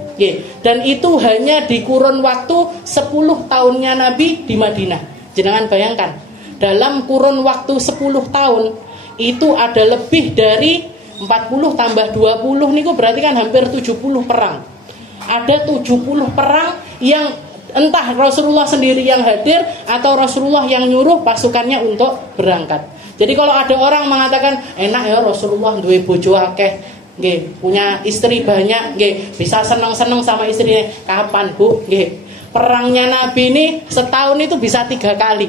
Dan itu hanya di kurun waktu 10 tahunnya Nabi di Madinah. Jangan bayangkan, dalam kurun waktu 10 tahun itu ada lebih dari 40 tambah 20 niku berarti kan hampir 70 perang. Ada 70 perang yang entah Rasulullah sendiri yang hadir atau Rasulullah yang nyuruh pasukannya untuk berangkat. Jadi kalau ada orang mengatakan enak ya Rasulullah duwe bojo akeh, punya istri banyak, bisa seneng-seneng sama istrinya. Kapan, Bu? Perangnya Nabi ini setahun itu bisa 3 kali.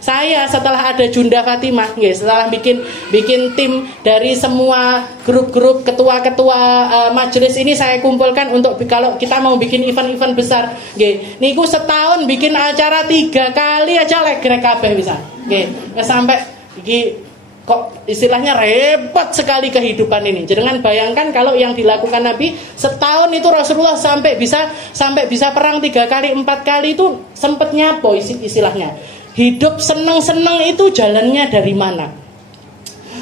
Saya setelah ada Junda Fatimah, setelah bikin tim dari semua grup-grup ketua-ketua majelis ini saya kumpulkan untuk kalau kita mau bikin event-event besar. Niku setahun bikin acara 3 kali aja legrek kabeh bisa. Sampai kok istilahnya repot sekali kehidupan ini. Jangan bayangkan kalau yang dilakukan Nabi setahun itu Rasulullah sampai bisa perang 3 kali 4 kali itu sempet nyapo istilahnya. Hidup seneng-seneng itu jalannya dari mana?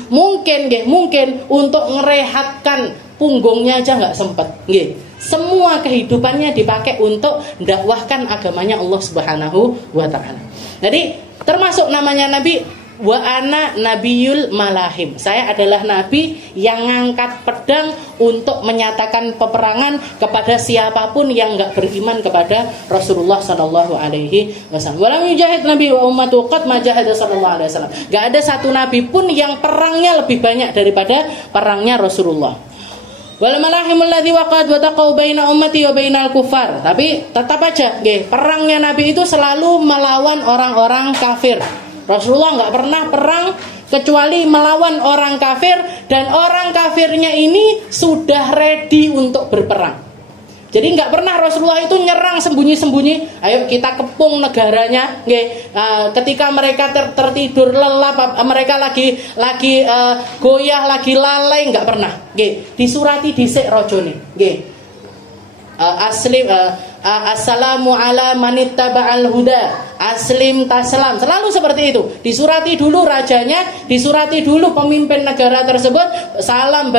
Mungkin untuk ngerehatkan punggungnya aja nggak sempet. Semua kehidupannya dipakai untuk mendakwahkan agamanya Allah Subhanahu wa taala. Jadi termasuk namanya Nabi wa ana nabiyul malahim. Saya adalah nabi yang ngangkat pedang untuk menyatakan peperangan kepada siapapun yang enggak beriman kepada Rasulullah sallallahu alaihi wasallam. Walam yujahid nabi wa ummatu qad ma jahada sallallahu alaihi wasallam. Enggak ada satu nabi pun yang perangnya lebih banyak daripada perangnya Rasulullah. Wal malahimul ladzi waqad wa taqaw baina ummati wa bainal kufar. Tapi tetap aja perangnya nabi itu selalu melawan orang-orang kafir. Rasulullah nggak pernah perang kecuali melawan orang kafir, dan orang kafirnya ini sudah ready untuk berperang. Jadi nggak pernah Rasulullah itu nyerang sembunyi-sembunyi. Ayo kita kepung negaranya, nggih. Ketika mereka tertidur lelap, mereka lagi goyah, lagi lalai, nggak pernah. Nggih. Disurati dhisik rajane, nggih. Assalamu ala manittaba'al huda, aslim taslam, selalu seperti itu. Disurati dulu rajanya, disurati dulu pemimpin negara tersebut, salam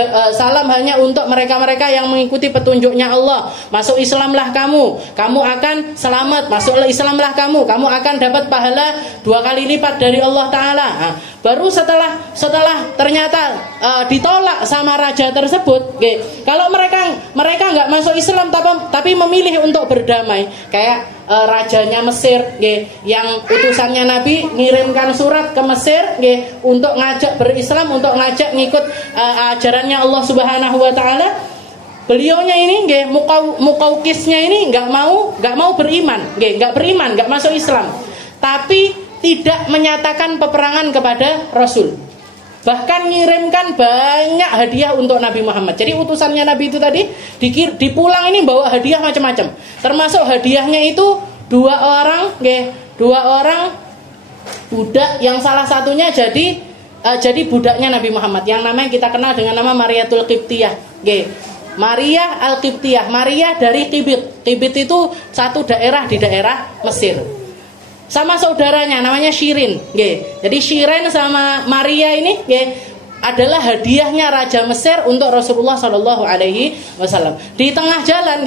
hanya untuk mereka-mereka yang mengikuti petunjuknya Allah. Masuk Islamlah kamu akan selamat. Masuk Islamlah kamu akan dapat pahala 2 kali lipat dari Allah Ta'ala. Baru setelah ternyata ditolak sama raja tersebut, kalau mereka nggak masuk Islam tapi memilih untuk berdamai, kayak rajanya Mesir, yang utusannya Nabi ngirimkan surat ke Mesir, untuk ngajak berislam, untuk ngajak ngikut ajarannya Allah Subhanahu Wa Taala. Beliaunya ini, Muqawqisnya ini nggak mau beriman, nggak masuk Islam, tapi tidak menyatakan peperangan kepada Rasul. Bahkan ngirimkan banyak hadiah untuk Nabi Muhammad. Jadi utusannya Nabi itu tadi dipulang ini bawa hadiah macam-macam. Termasuk hadiahnya itu 2 orang budak yang salah satunya jadi budaknya Nabi Muhammad, yang namanya kita kenal dengan nama Mariatul Qibtiyah. Maria Al-Qibtiyah, Maria dari Qibit. Qibit itu satu daerah di daerah Mesir. Sama saudaranya namanya Shirin, Jadi Shirin sama Maria ini, adalah hadiahnya Raja Mesir untuk Rasulullah Shallallahu Alaihi Wasallam. Di tengah jalan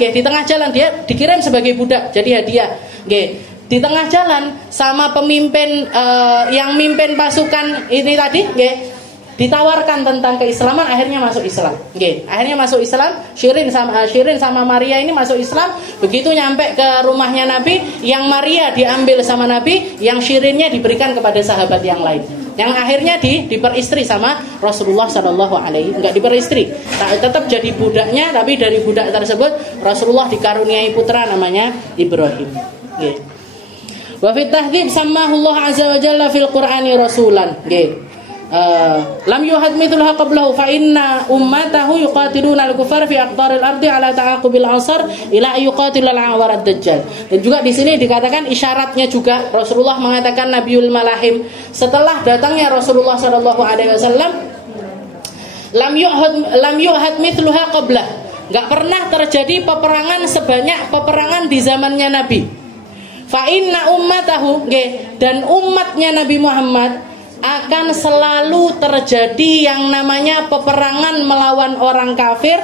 dia dikirim sebagai budak, jadi hadiah, Di tengah jalan sama pemimpin yang mimpin pasukan ini tadi, ditawarkan tentang keislaman, akhirnya masuk Islam. Akhirnya masuk Islam. Shirin sama Maria ini masuk Islam. Begitu nyampe ke rumahnya Nabi, yang Maria diambil sama Nabi, yang Shirinnya diberikan kepada sahabat yang lain. Yang akhirnya diperistri sama Rasulullah Sallallahu Alaihi, enggak diperistri, tetap jadi budaknya, tapi dari budak tersebut Rasulullah dikaruniai putra namanya Ibrahim. Wa fit tahdhib sammahu Allah azza wa jalla fil Qur'ani rasulan. Lam yuhad mithluha qablahu fa inna ummatahu yuqatiluna al-kuffar fi aqtaril ardi ala ta'aqubil ansar ila yuqatilal awar ad-dajjal. Dan juga di sini dikatakan isyaratnya juga Rasulullah mengatakan Nabiul Malahim, setelah datangnya Rasulullah sallallahu alaihi wasallam, lam yuhad mithluha qablah. Enggak pernah terjadi peperangan sebanyak peperangan di zamannya Nabi. Fa inna ummatahu, dan umatnya Nabi Muhammad akan selalu terjadi yang namanya peperangan melawan orang kafir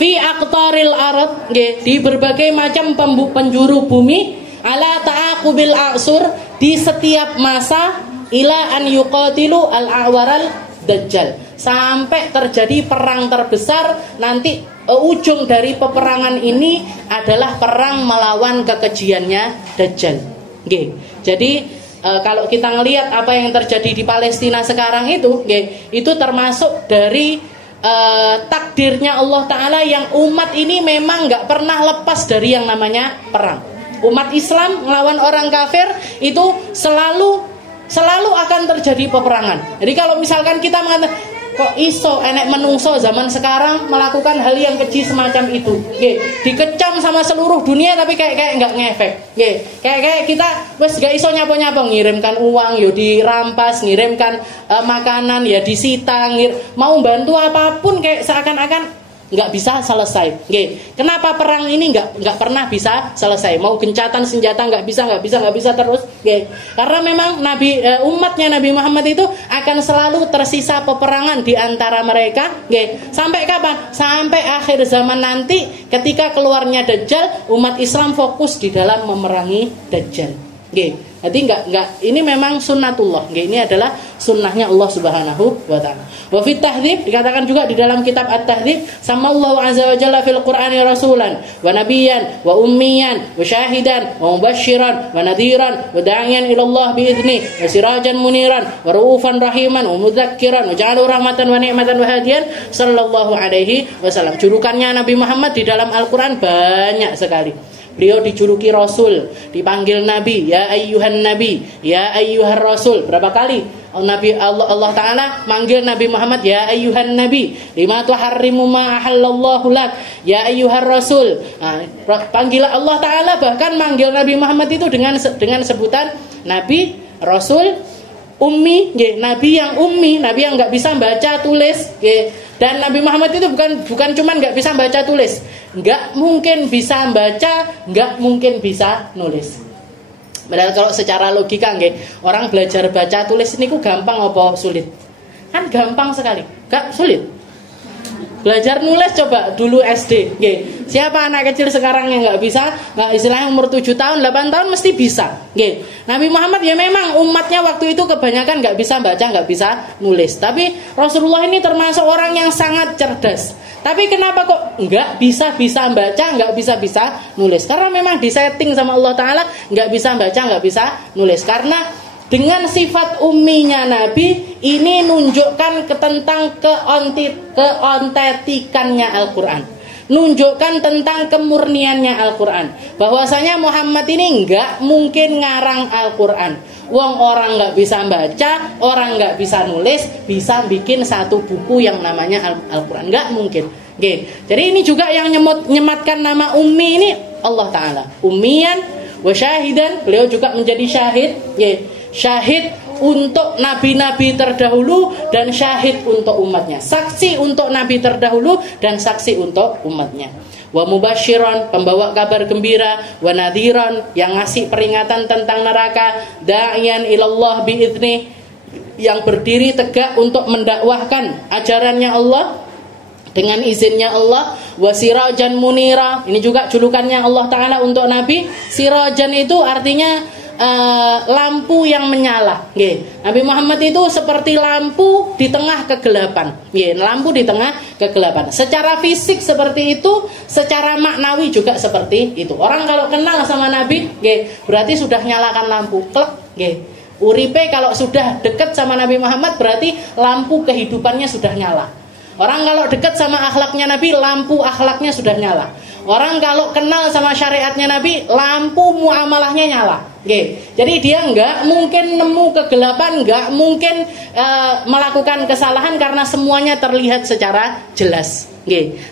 fi aqtaril arad, di berbagai macam penjuru bumi, ala ta'aqubil asur, di setiap masa, ila an yuqatilu al-awaral dajjal, sampai terjadi perang terbesar. Nanti ujung dari peperangan ini adalah perang melawan kekejiannya Dajjal. Jadi kalau kita ngelihat apa yang terjadi di Palestina sekarang itu termasuk dari takdirnya Allah Ta'ala, yang umat ini memang gak pernah lepas dari yang namanya perang. Umat Islam melawan orang kafir itu selalu akan terjadi peperangan. Jadi kalau misalkan kita mengatakan, kok iso enek menungso zaman sekarang melakukan hal yang keji semacam itu, dikecam sama seluruh dunia, tapi kayak nggak ngefek, kayak kita wes gak iso nyapo-nyapo, ngirimkan uang yo dirampas, ngirimkan makanan ya disita, mau bantu apapun kayak seakan-akan nggak bisa selesai. Kenapa perang ini nggak pernah bisa selesai? Mau gencatan senjata nggak bisa terus. Karena memang umatnya Nabi Muhammad itu akan selalu tersisa peperangan di antara mereka. Sampai kapan? Sampai akhir zaman nanti, ketika keluarnya Dajjal, umat Islam fokus di dalam memerangi Dajjal. Jadi ini memang sunnatullah. Ini adalah sunnahnya Allah Subhanahu wa taala. Wa fit tahdhib, dikatakan juga di dalam kitab At-Tahdhib, samallahu azza wa jalla fil Qur'ani rasulan wa nabiyyan wa ummiyan wa syahidan wa mubasysyiran wa nadhiran wa da'iyan ila Allah bi idzni wa sirajan muniran wa raufan rahiman wa mudzakiran wa ja'alu rahmatan wa ni'matan wa hadiyan sallallahu alaihi wasallam. Julukannya Nabi Muhammad di dalam Al-Qur'an banyak sekali. Beliau dijuluki Rasul, dipanggil Nabi, ya ayyuhan Nabi, ya ayyuhar Rasul. Berapa kali Allah Ta'ala manggil Nabi Muhammad, ya ayyuhan nabi lima tuharrimu ma ahallallahu lak, ya ayyuhar rasul. Panggilan Allah Ta'ala bahkan manggil Nabi Muhammad itu dengan sebutan nabi, rasul, ummi, nabi yang ummi, nabi yang nggak bisa baca tulis. Dan Nabi Muhammad itu bukan cuma nggak bisa baca tulis, nggak mungkin bisa baca, nggak mungkin bisa nulis. Padahal kalau secara logika orang belajar baca tulis ini gampang apa sulit? Kan gampang sekali, gak sulit. Belajar nulis coba dulu SD. Siapa anak kecil sekarang yang nggak bisa? Nggak, istilahnya umur 7 tahun, 8 tahun mesti bisa. Nabi Muhammad ya memang umatnya waktu itu kebanyakan nggak bisa baca, nggak bisa nulis. Tapi Rasulullah ini termasuk orang yang sangat cerdas. Tapi kenapa kok nggak bisa baca, nggak bisa nulis? Karena memang disetting sama Allah Ta'ala nggak bisa baca, nggak bisa nulis. Karena dengan sifat umminya Nabi ini nunjukkan tentang keontetikannya Al-Quran, nunjukkan tentang kemurniannya Al-Quran, bahwasanya Muhammad ini nggak mungkin ngarang Al-Quran. Wong orang nggak bisa baca, orang nggak bisa nulis, bisa bikin satu buku yang namanya Al-Quran, nggak mungkin. Jadi ini juga yang nyematkan nama ummi ini Allah Ta'ala, ummiyan wa syahidan, beliau juga menjadi syahid. Syahid untuk nabi-nabi terdahulu dan syahid untuk umatnya, saksi untuk nabi terdahulu dan saksi untuk umatnya. Wa mubasyiran, pembawa kabar gembira, wa nadhiran, yang ngasih peringatan tentang neraka, da'iyan ilallah bi'idnih, yang berdiri tegak untuk mendakwahkan ajarannya Allah dengan izinnya Allah. Wa sirajan munira, ini juga julukannya Allah Ta'ala untuk Nabi. Sirajan itu artinya lampu yang menyala. Nabi Muhammad itu seperti lampu di tengah kegelapan. Lampu di tengah kegelapan. Secara fisik seperti itu, secara maknawi juga seperti itu. Orang kalau kenal sama Nabi, berarti sudah nyalakan lampu. Klek. Uripe kalau sudah dekat sama Nabi Muhammad berarti lampu kehidupannya sudah nyala. Orang kalau dekat sama akhlaknya Nabi, lampu akhlaknya sudah nyala. Orang kalau kenal sama syariatnya Nabi, lampu muamalahnya nyala. Jadi dia nggak mungkin nemu kegelapan, nggak mungkin melakukan kesalahan karena semuanya terlihat secara jelas.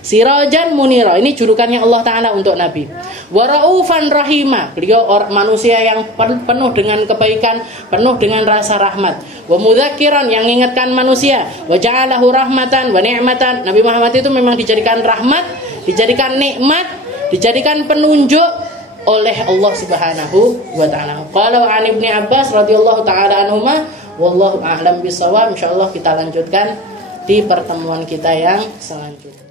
Sirajan munira, ini julukannya Allah Ta'ala untuk Nabi. Wa raufan rahima, beliau manusia yang penuh dengan kebaikan, penuh dengan rasa rahmat. Wa mudzakiran, yang mengingatkan manusia. Wa ja'alahu rahmatan wa ni'matan, Nabi Muhammad itu memang dijadikan rahmat, dijadikan nikmat, dijadikan penunjuk oleh Allah Subhanahu wa Ta'ala. Qala an Ibnu Abbas radhiyallahu ta'ala anhuma, wallahu a'lam bishawab. Insyaallah kita lanjutkan di pertemuan kita yang selanjutnya.